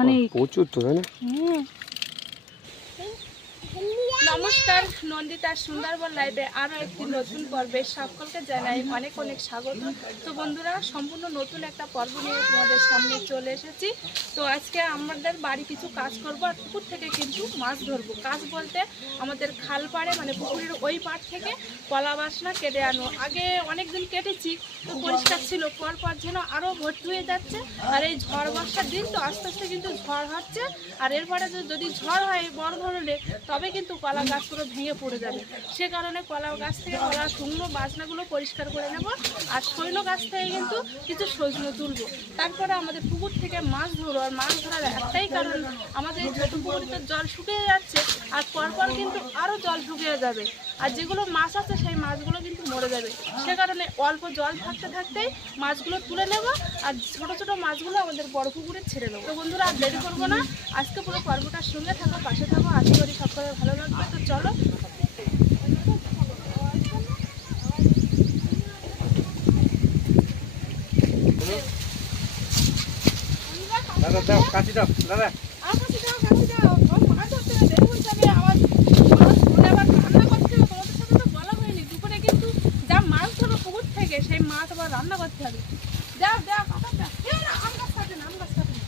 অনেক প্রচুর তো তাই না? নমস্কার, নন্দিতা সুন্দরবন লাইভে আরও একটি নতুন পর্বে সকলকে জানাই অনেক অনেক স্বাগত। তো বন্ধুরা, সম্পূর্ণ নতুন একটা পর্ব নিয়ে তোমাদের সামনে চলে এসেছি। তো আজকে আমাদের বাড়ি কিছু কাজ করব আর পুকুর থেকে কিন্তু মাছ ধরবো। কাজ বলতে আমাদের খাল পাড়ে মানে পুকুরের ওই পাড় থেকে কলা বাসনা কেটে আনো। আগে অনেক দিন কেটেছি, তো পরিষ্কার ছিল, পরপর যেন আরও ভর্তি হয়ে যাচ্ছে। আর এই ঝড় বর্ষার দিন তো আস্তে আস্তে কিন্তু ঝড় হচ্ছে, আর এরপরে যদি ঝড় হয় বড় ধরনের, তবে কিন্তু কলা গাছগুলো ভেঙে পড়ে যাবে। সে কারণে কলা গাছ থেকে কলা শুকনো বাজনাগুলো পরিষ্কার করে নেব, আর শৈল গাছ থেকে কিন্তু কিছু সজনে তুলবো। তারপরে আমাদের পুকুর থেকে মাছ ধরবো। আর মাছ ধরার একটাই কারণ, আমাদের এই ছোটো পুকুরটার জল শুকিয়ে যাচ্ছে, আর পরপর কিন্তু আরও জল শুকিয়ে যাবে, আর যেগুলো মাছ আছে সেই মাছগুলো কিন্তু মরে যাবে। সে কারণে অল্প জল থাকতে থাকতেই মাছগুলো তুলে নেব, আর ছোটো ছোটো মাছগুলো আমাদের বড় পুকুরে ছেড়ে দেবো। তো বন্ধুরা, আর দেরি করবো না, আজকে পুরো পর্বটার সঙ্গে থাকো, পাশে থাকো, আশা করি সকলের ভালো লাগবে। তো চলো। দাদা দাও, কাটি দাও দাদা। দুপুরে কিন্তু যা মাছ ধরো পুকুর থেকে, সেই মাছ আবার রান্না করতে হবে। যাও যাও, আম গাছ কাটে না, আম গাছ কাটে না।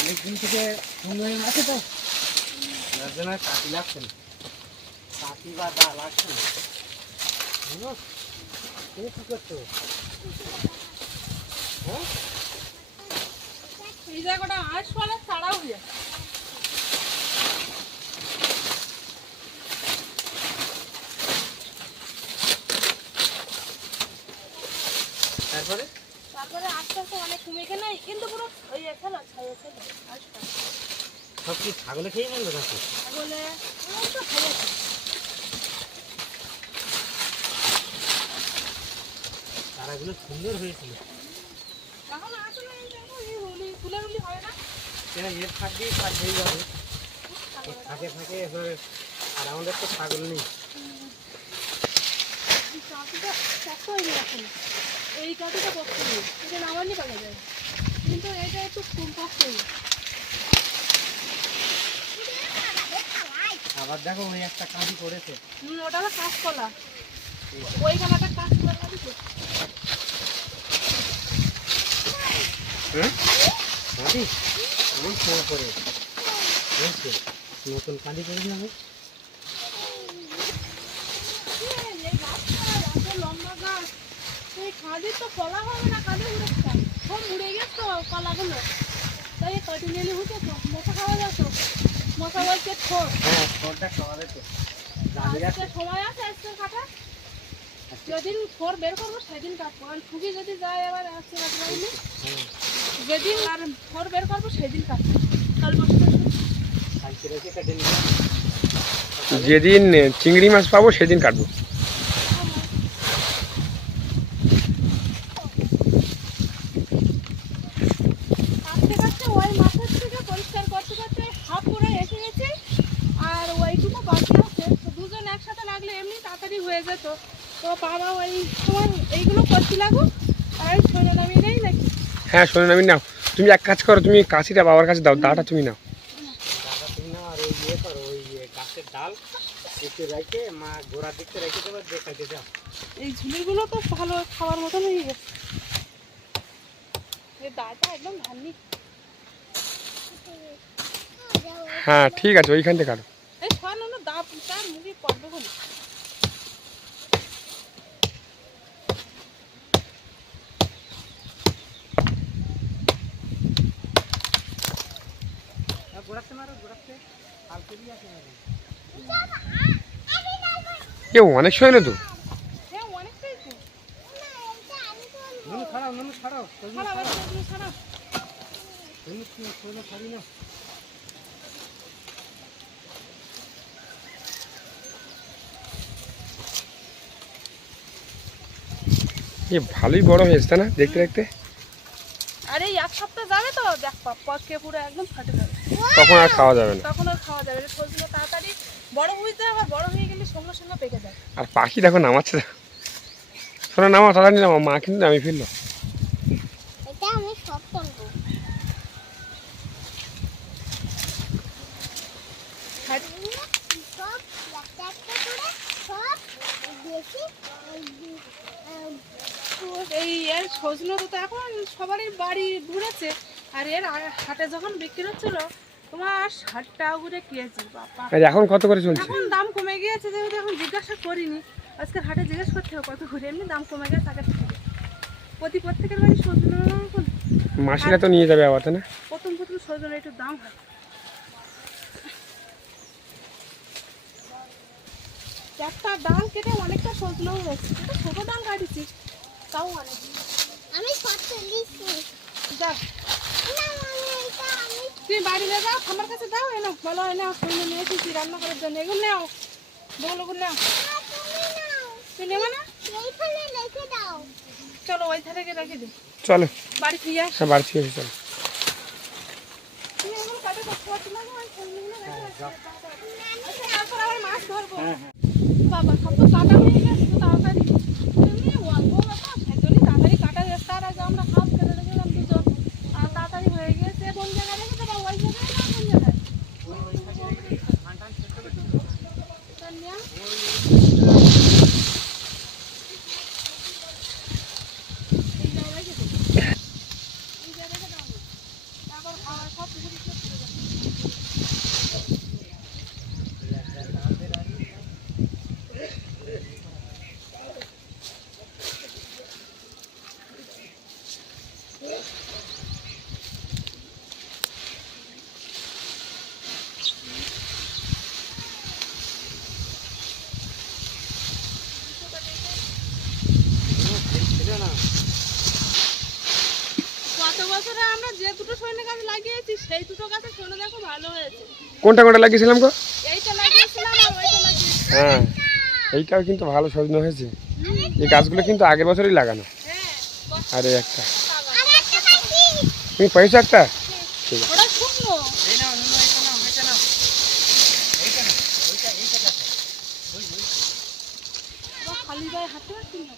অনেকদিন থেকে সুন্দর আছে তো, যার জন্য কাটি লাগছে না, কাটি বা দা লাগছে না। তুমি কি করছো? হ্যাঁ, এই জায়গাটা আঁশ ফলে ছাড়া হয়ে তারপরে তারপরে আস্তে আস্তে অনেক কমে গেলে কিন্তু পুরো ওই ফেলো ছাইয়ে ফেলো সব কি ছাগলে খেয়ে ফেলবে নাকি? বলে তো হয়েছে। চারাগুলো সুন্দর হয়েছিল। এখন আসলে এই দেখো, এই হুলি ফুলারুলি হয় না, কেন এর থাকবেই কাজ হয়ে যাবে, থাকে থাকে এবার। আর আমাদের তো ছাগল নেই। কাঁটিটা শক্ত হয়ে এখন, এই কাঁটিটা পক্ষ নেই, এটা নামানি পাওয়া যায়, কিন্তু এটা একটু কম পক্ষ নেই। আবার দেখো ওই একটা কাঁদি পড়েছে। ওটা হলো কাঁচকলা, ওইখানে একটা কাঁচকলা কাঁদিছে। হ্যাঁ, কাঁদি ওই সময় পরে হয়েছে নতুন কাঁদি পড়ে যাবে। লম্বা গাছ, এই কাঁদির তো কলা হবে না, কাঁদি উড়ে সব উড়ে গেছে কলাগুলো, তাই কেটে নিলে হতো তো, মশা খাওয়া যেত। মশা বলছে ঠোঁট, হ্যাঁ ঠোঁটটা খাওয়া যেত। আজকে সময় আছে আজকে কাটা, যেদিন ফোর বের করবো সেদিন কাটবো। আর ছুটি যদি যায় আবার আসতে কাটবো, যেদিন আর ফোর বের করবো সেদিন কাটবো। কাল যেদিন চিংড়ি মাছ পাবো সেদিন কাটবো। কাটতে কাটতে ওই মাছের থেকে পরিষ্কার করতে করতে হাফ পুরো এসে গেছে, আর ওইটুকু বাকি আছে। তো দুজন একসাথে লাগলে এমনি তাড়াতাড়ি হয়ে যেত। তো বাবা ওই তোমার এইগুলো করতে লাগুক, আর শোনে নামিয়ে নেই নাকি? হ্যাঁ শোনো, আমি নাও, তুমি এক কাজ করো, তুমি কাশিটা বাবার কাছে দাও, দাটা তুমি নাও। দাটা তুমি নাও, আর ওই ইয়ে করো, ওই গাছের ডাল একটু রেখে মা গোড়ার দিকটা রেখে দেবো, দেখাইতে যাও। এই ঝুলিগুলো তো ভালো খাওয়ার মতন হয়ে গেছে, এই দাটা একদম ধান্নি। হ্যাঁ ঠিক আছে, ওইখান থেকে কাটো। এই খাওয়ানো না দা পুটা মুখে পড়বে বলে। গোড়াতে মারো, গোড়াতে হালকা দিয়ে আসে। অনেক সময় না তো, হ্যাঁ অনেকটাই তো। এ ভালোই বড় হয়েছে না দেখতে দেখতে। আরে এক সপ্তাহ যাবে তো দেখ পটকে পুরো একদম ফাটে যাবে, তখন আর খাওয়া যাবে না। তখন আর খাওয়া যাবে না। সজনে তাড়াতাড়ি বড় হয়ে যায়, আবার বড় হয়ে গেলে সঙ্গে সঙ্গে পেকে যায়। আর পাখি দেখো নামাচ্ছে, শোনা নামা তাড়াতাড়ি নামা, মা কিন্তু নামিয়ে ফেললো। এটা আমি সব করবো। সব একটা একটা করে সব বেশি এই এর সজনে তো এখন সবারই বাড়ি ঘুরেছে, আর এর হাটে যখন বিক্রি হচ্ছিল তোমার 60 টাকা করে কেজি। বাবা আর এখন কত করে চলছে? এখন দাম কমে গিয়েছে, যেহেতু এখন জিজ্ঞাসা করিনি, আজকে হাটে জিজ্ঞেস করতে হবে কত করে। এমনি দাম কমে গেছে আগে থেকে। প্রত্যেকের বাড়ি সজনে এখন মাসিরা তো নিয়ে যাবে আবার, তাই না? প্রথম সজনে একটু দাম হয়। একটা ডাল কেটে অনেকটা সজনেও হয়েছে, এটা ছোট ডাল কাটিছি তাও অনেক। আমি সব তুলিছি। যা না আমি এটা আমি তুমি বাড়ি যাও, আমার কাছে দাও, এনো ভালো হয় না, সজনে নিয়ে এসেছি রান্না করার জন্য। এগুলো নাও, বগুলো নাও। তুমি নাও। তুই নেবে না? এইখানে রেখে দাও। চলো ওই ধারে গিয়ে রেখে দিই, চলো বাড়ি ফিরে আস। হ্যাঁ বাড়ি থেকে চলো। তুমি এখন কাটে করতে পারছো না, ওই সজনেগুলো রেখে দাও। আচ্ছা, তারপর আবার মাছ ধরবো। বাবা সব তো কাটা হয়ে গেছে তো তাড়াতাড়ি। এমনি অল্প ব্যাপার, একজনই তাড়াতাড়ি কাটা গেছে, তার আগে আমরা হাফ কেটে রেখেছিলাম দুজন, আর তাড়াতাড়ি হয়ে গেছে। কোন জায়গায় রেখে দেবো, ওই জায়গায় না কোন জায়গায়? তানিয়া? এই জায়গায় রেখে দেবো। এই জায়গায় রেখে দাও না। তারপর খাওয়া সব পুকুরে চলে যাবে। গত বছরে আমরা যে দুটো সজনে গাছ লাগিয়েছি সেই দুটো গাছে সজনে দেখো ভালো হয়েছে। কোনটা কোনটা লাগিয়েছিলাম গো? এইটা লাগিয়েছিলাম আর ওইটা লাগিয়েছি। হ্যাঁ এইটাও কিন্তু ভালো সজনে হয়েছে। এই গাছগুলো কিন্তু আগের বছরই লাগানো। হ্যাঁ, আর এই একটা আর একটা বাকি। তুমি পেয়েছো একটা? ঠিক আছে। ওটা শুকনো। ওরা খালি গায়ে হাঁটতে পারছি না।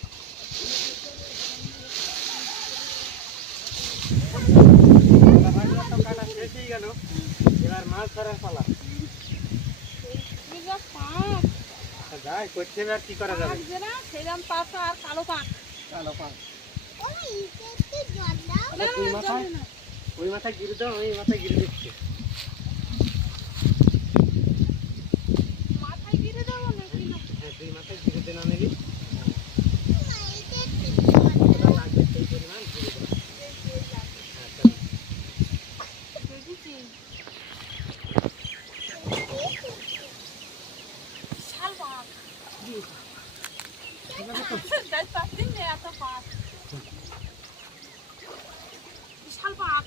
এবার মাছ ধরার পালা। এই যা পাঁক, যাই করতে হবে, আর কি করা যাবে? পাঁক যে না, সেরকম পাতা আর কালো পাঁক। কালো পান ওই একটু জল দাও। না, ওই না, মাথায়? যাবে না। ওই মাথায় গিরে দাও, ওই মাথায় গিরে দিচ্ছে। মাথায় গিরে দেবো নাকি না? হ্যাঁ দুই মাথায় গিরে দে না নিলি মা, এটা একটু জল দাও। লাগবে সেই পরিমাণ গিরে দাও। দেখেছি। শাল পাঁক। যাই পাচ্ছি না, এত পাঁক। বিশাল পাঁক।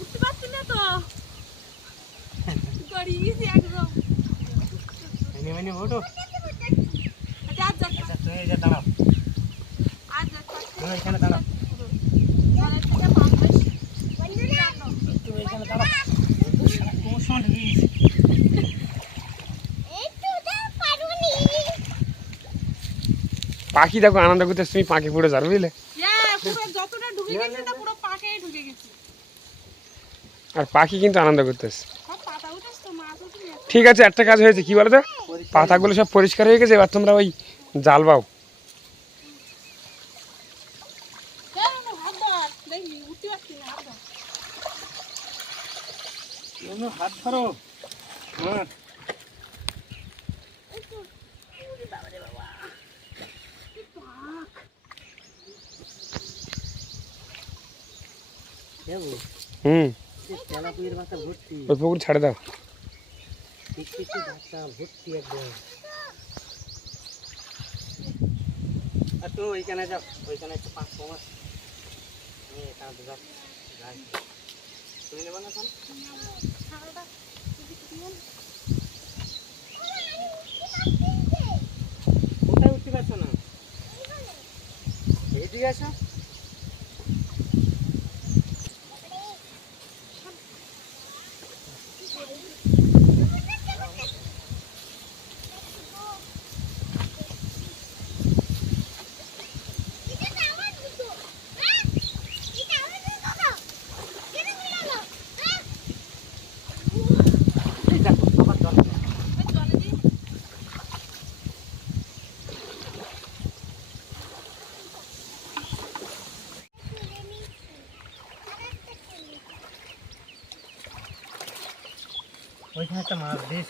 উঠতে পারছি না তো, গড়িয়ে গেছি একদম। ওঠো। আচ্ছা, আজ যাক, আচ্ছা তুমি এই যে দাঁড়াও, আজ যাক পাচ্ছি। তুমি এখানে দাঁড়াও, জলের থেকে পাঁক বেশ। বন্ধুরা, তুমি এখানে দাঁড়াও। কুসুম ঢুকে গেছে। একটু দাও, পারুনি। পাখি দেখো আনন্দ করতে, তুমি পাখি পড়ে যাবে বুঝলে। পুরো যতটা ঢুকে গেছে তা পুরো পাকেই ঢুকে গেছে। আর পাখি কিন্তু আনন্দ করতেছে। সব পাতা উঠেছে তো, মাছ উঠে গেছে। ঠিক আছে, একটা কাজ হয়েছে কি বলো তো, পাতাগুলো সব পরিষ্কার হয়ে গেছে, এবার তোমরা ওই জাল বাও। কেন না, হাত ধর, দেখবি উঠতে পারছি না, হাত ধর। হাত ধরো। ওরে বাবা রে বাবা, কি পাক। হুম তেলাপুরির বাচ্চা ভর্তি, ওই পুকুর ছাড়ে দাও। কিছু বাচ্চা ভর্তি একদম। আর তুই ওইখানে যাও, ওইখানে একটু 5 মাছ আমি এখানে তো যাই। তুমি নেবা না তাহলে? কোথায় উঠতে পারছো না? এইদিকে আসো। এই দেখো সবার জল। ওইখানে একটা মাছ বেশ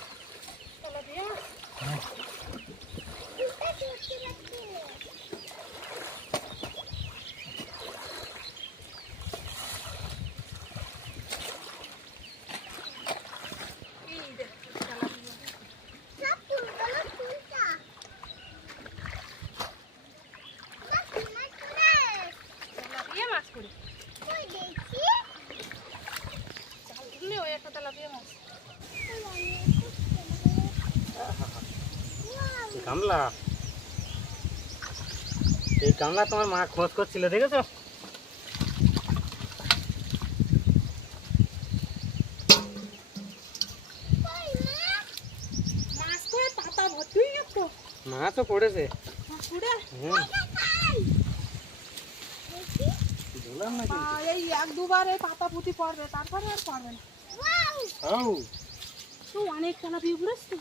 গামলা। এই গামলা তোমার মা খোঁজ করছিল, দেখেছো? মাছও পড়েছে। বললাম না কিন্তু। এই 1-2 বার এই পাতা পুঁতি পড়বে, তারপরে আর পড়বে না। তো অনেক তেলাপিয়া পড়েছে,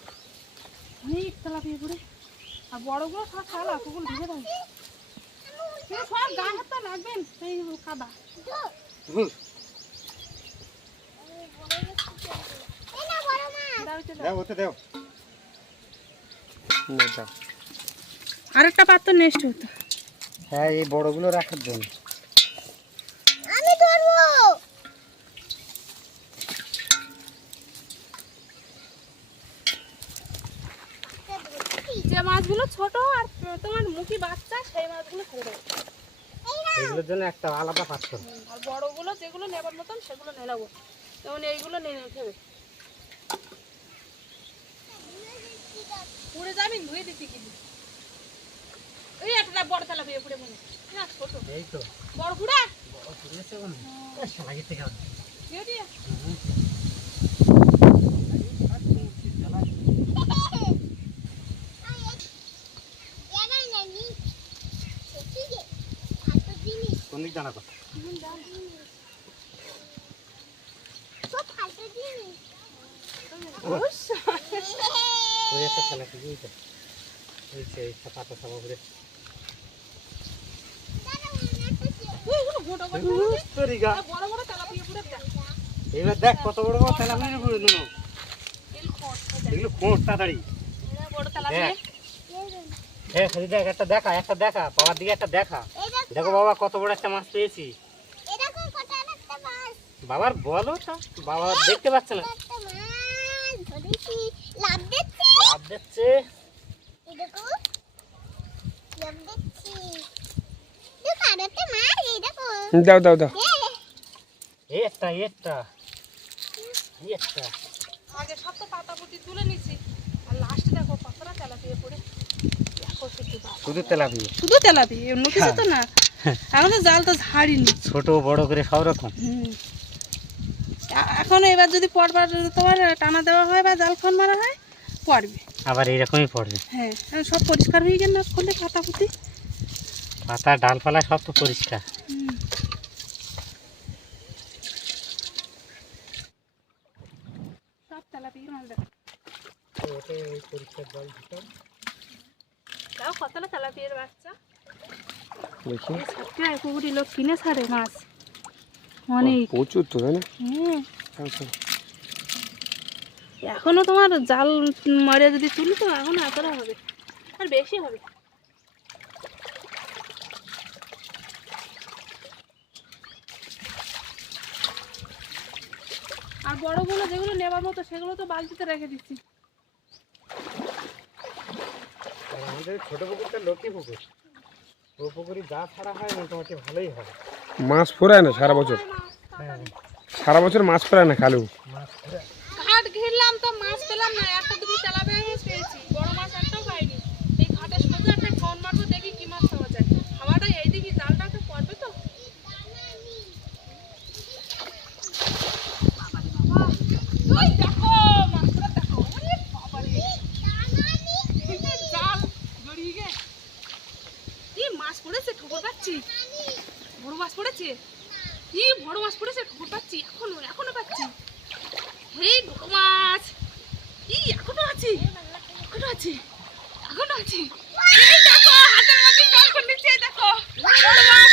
অনেক তেলাপিয়া পড়ে। আর বড়গুলো সব চালা কুকুর ঢুকে দেয়, কিন্তু সব গায়ে হাত লাগবেন সেই কাদা। আরেকটা পাত্র নেক্সট হতো। হ্যাঁ, এই বড়গুলো রাখার জন্য। আমি ধরবো। যে মাছগুলো ছোট আর তোমার মুখী বাচ্চা সেই মাছগুলো ছেড়ে দেবো। এগুলোর জন্য একটা আলাদা পাত্র। আর বড়গুলো যেগুলো নেবার মতন সেগুলো নেড়াবো, যেমন এইগুলো নেড়ে উঠবে। পুড়ে যাবি, ধুয়ে দিচ্ছি কিন্তু। ওই একটা বড় তেলা পেয়ে পুড়ে মনে না ছোট। এই তো বড় পুড়া বড় পুড়েছে মনে হয়। লাগিয়ে থেকে হবে। দিয়ে দিয়ে কোন দিক জানা তো? ওই একটা খেলা কি বুঝতে হয়েছে, এই পাতা সামা করে বড় বড় তেলা পেয়ে পুড়ে দেখ। এবার দেখ কত বড় বড় তেলা মেরে পুরো দিল। এগুলো খোঁট তাড়াতাড়ি বড় তেলা পেয়ে হ্যাঁ, খালি দেখ, একটা দেখা, একটা দেখা, বাবার দিকে একটা দেখা। দেখো বাবা কত বড় একটা মাছ পেয়েছি। বাবার বলো তো, বাবা দেখতে পাচ্ছে না। লাভ দিচ্ছে। দাও দাও দাও। একটা আগে সব তো পাতা পুঁতি তুলে নিছি, আর লাস্টে দেখো কতটা তেলা পেয়ে পড়ে। শুধু তেলাপিয়া, শুধু তেলা পেয়ে, অন্য কিছু তো না। আমাদের জাল তো ঝাড়িনি, ছোট বড় করে সব রকম। এখন এবার যদি পরবার তোমার টানা দেওয়া হয় বা জাল ফোন মারা হয় পড়বে, আবার এইরকমই পড়বে। হ্যাঁ সব পরিষ্কার হয়ে গেল না করলে পাতা পুঁতি। পাতা ডালপালা সব তো পরিষ্কার। সব তেলা পেয়ে মাছ দেখো। পরিষ্কার জল দিতাম। তাও কতটা তেলা পেয়ের বাচ্চা দেখি সত্যি পুকুরি লোক কিনে ছাড়ে মাছ অনেক প্রচুর তো, তাই না? হ্যাঁ এখনো তোমার জাল মারে যদি তুলি তো এখনো এতটা হবে আর বেশি হবে। আর বড়গুলো যেগুলো নেবার মতো সেগুলো তো বালতিতে রেখে দিচ্ছি। আর আমাদের ছোট পুকুরটা লক্ষ্মী পুকুর, ও পুকুরে যা ছাড়া হয় মোটামুটি ভালোই হয়। মাছ ফোরায় না সারা বছর, হ্যাঁ সারা বছর মাছ ফোরায় না খালু। মাছ ধরে ঘাট ঘিরলাম তো মাছ পেলাম না, একটা দুটো তেলাপিয়া মাছ পেয়েছি, বড় মাছ একটাও পাইনি। এই ঘাটের সোজা একটা ফোন মারবো, দেখি কি মাছ পাওয়া যায়। হাওয়াটা এইদিকে জালটা তো পড়বে তো। ওই দেখো মাছটা দেখো, ওরে বাবারে জাল জড়িয়ে গে। কি মাছ পড়েছে, ঠোকর পাচ্ছি, বড় মাছ পড়েছে, কি বড় মাছ পড়েছে, ঠোকর পাচ্ছি, এখনো পাচ্ছি। হেই বড় মাছ, ই এখনো আছে, এখনো আছে, এখনো আছে। এই দেখো হাতের মধ্যে জল নিচে, এই দেখো বড় মাছ,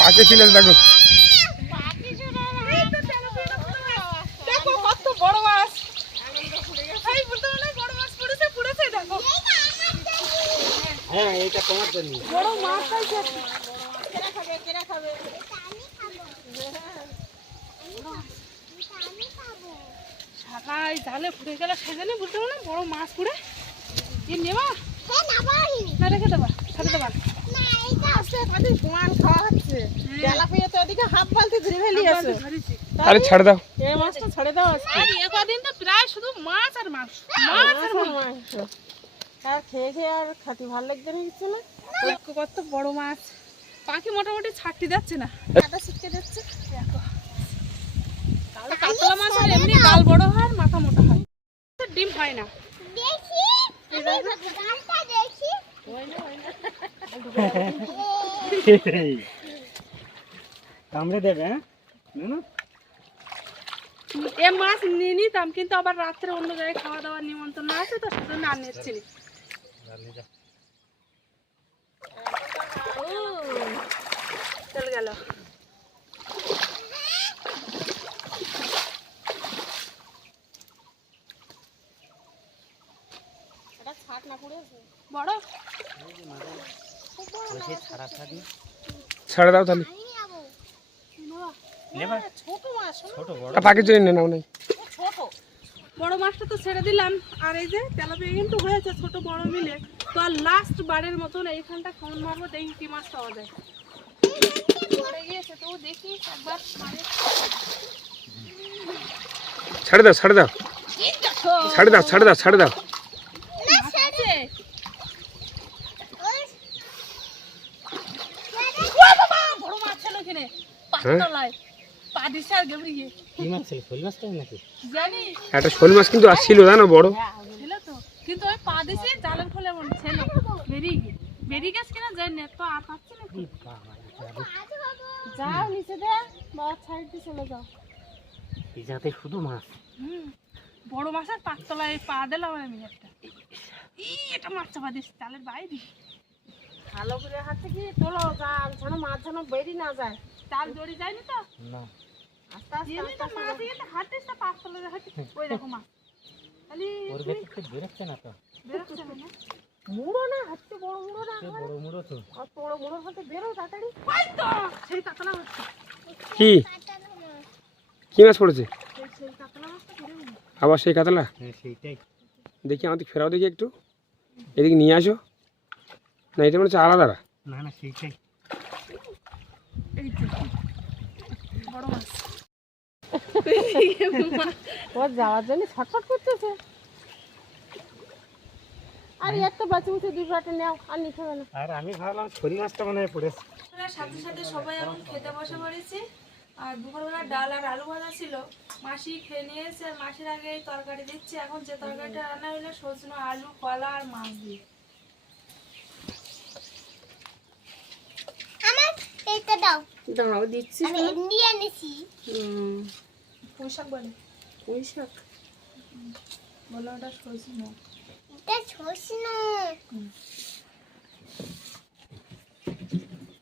পাকে ছিল দেখো, এই তো তেলাপিয়া মাছ। দেখো কত বড় মাছ, এই বলতে বলে বড় মাছ পড়েছে দেখো। হ্যাঁ এইটা তোমার জন্য। বড় মাছ আছে, এটা আমি খাবো। শাখায় জালে ফুটে গেলে সেখানে বলতে বলে বড় মাছ পুড়ে। এ নেবা হ্যাঁ না পারি না, রেখে দেবা, ছেড়ে দেবা। না এইটা আজকে কদিন প্রমাণ খাওয়া হচ্ছে। তেলাপিয়া তো ওদিকে হাফ বালতি ধরে ফেলি আছে। ধরেছি। আরে ছাড় দাও। এই মাছটা ছেড়ে দাও আজকে। আর এ কদিন তো প্রায় শুধু মাছ আর মাংস, মাছ আর মাংস। মাংস। আর খেয়ে খেয়ে আর খাতি ভালো লাগবে না কিছু না। দেখো কত বড় মাছ, পাখি মোটামুটি ছাড়তে যাচ্ছে না, কাটা ছিটকে যাচ্ছে। দেখো তাহলে কাতলা মাছ আর এমনি গাল বড় হয় আর মাথা মোটা হয়, ডিম হয় না। দেখি আমি গালটা দেখি কামড়ে দেবে। হ্যাঁ না না এ মাছ নিয়ে নিতাম, কিন্তু আবার রাত্রে অন্য জায়গায় খাওয়া দাওয়ার নিমন্ত্রণ আছে তো, সেজন্য আর নিচ্ছি না। চলে গেল। এটা ছাট না পড়েছে। বড় বসে ছাড়া ছাড়ি ছাড়ে দাও তাহলে। আমি যাবো নেবা। ছোট মাছ শোনো, ছোট বড় পাখির জন্য নাও নাই। ছোট। বড় মাছটা তো ছেড়ে দিলাম, আর এই যে তেলাপিয়া কিন্তু হয়েছে ছোট বড় মিলে। তো আর লাস্ট বারের মতন এইখানটা খাওয়ান মারবো, দেখি কি মাছ পাওয়া যায়। পড়ে গিয়েছে তো দেখি একবার মারে। ছাড়ে দাও, ছাড়ে দাও, এই দেখো ছাড়ে দাও, ছাড়ে দাও, ছাড়ে দাও। মাছ আছে। ও বাবা, বড় মাছ ছিল এখানে পাতলায়, পা দিছে আর গেবড়িয়ে। কি মাছ ছিল? শোল মাছটা নাকি? জানি একটা শোল মাছ কিন্তু আসছিল জানো, বড়। ছিল তো, কিন্তু ওই পা দিছে জালের ফলে এমন ছিল, বেরিয়ে গেছে কিনা জানি না, তো আর পাচ্ছি না। কি বাবা, যাও নিচে দে, মাছ ছাড়তে চলে যাও। এই যাতে শুধু মাছ। বড় মাছের পাতলায় পা দিলাম আমি একটা। এটা মাছ চাপা দিস জালের বাইরে, ভালো করে হাতে কি তোলো জাল, যেন মাছ যেন বেরিয়ে না যায়। জাল জড়ি যায়নি তো, না আস্তে আস্তে এমনি তো মাছ দিয়ে হাঁটিস না, পাতলা হাঁটি। ওই দেখো মাছ খালি ওর ভেতর থেকে বেরোচ্ছে না তো। বেরোচ্ছে না। মুড়ো না, হাতে বড় মুড়ো না। সে বড় মুড়ো তো। আর বড় মুড়োর হাতে বেরো তাড়াতাড়ি। ওই তো সেই কাতলা মাছটা, কি কি মাছ পড়েছে? সেই কাতলা মাছটা ধরে নিই। আবার সেই কাতলা? হ্যাঁ সেইটাই। দেখি আমাদের ফেরাও দেখি একটু, এদিকে নিয়ে আসো। না এটা মনে হচ্ছে আলাদা। না না সেইটাই। এই তো বড় মাছ। ও যাওয়ার জন্য ছটফট করতেছে। আর একটা বাচ্চা মুছে দুই বাটে নাও, আর নিতে হবে না। আর আমি ভাবলাম শোল মাছটা মনে হয় পড়েছে। সাথে সাথে সবাই এখন খেতে বসে পড়েছি। আর দুপুরবেলা ডাল আর আলু ভাজা ছিল, মাসি খেয়ে নিয়েছে। আর মাসির আগে এই তরকারি দিচ্ছে। এখন যে তরকারিটা রান্না হলো সজনে আলু কলা আর মাছ দিয়ে। আমার এটা দাও দাঁড়াও দিচ্ছি। আমি এমনি এনেছি পুঁই শাক বলে, পুঁই শাক। বলো ওটা সজনে। এটা সজনে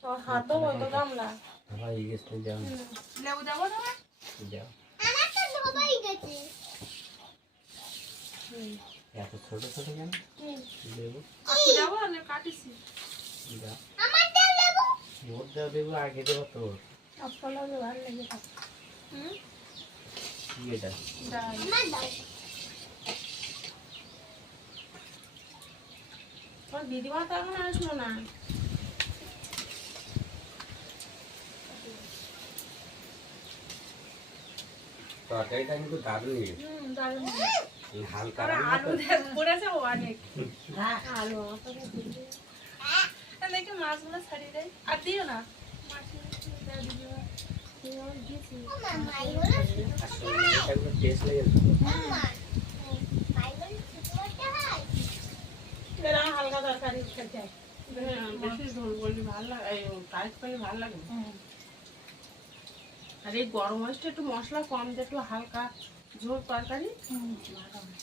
তোর হাতও হয়তো গামলা। আবার এই গেছে যাও লেবু দেবো না? যাও। আমার তো ধোবাই গেছে এত ছোট ছোট কেন? দেবো আখি দেবো, আমি কাটিছি। যাও। আমার দাও লেবু মোট দেওয়া দেবো আগে দেবো তোর। আপনার ভালো লেগে থাকে। কি এটা? ডাল আমার দাও তোর দিদিমা তো এখন আসলো না। তরকারিটা কিন্তু দারুণ দারুণ। হালকা আর আলু দেখ পড়েছে অনেক। আলু আমাকে দিদি। দেখি মাছগুলো ছাড়িয়ে দেয় আর দিও না মাছগুলো দাও দিদিমা। মাইগুলো টেস্ট লেগে মাইগুলো ছোট একটা হয়। এরা হালকা তরকারি খেতে। বেশি ঝোল করলে ভালো লাগে, এই টাইট করলে ভালো লাগে। আর এই গরম মাছটা একটু মশলা কম দিয়ে একটু হালকা ঝোল তরকারি ভালো হয়।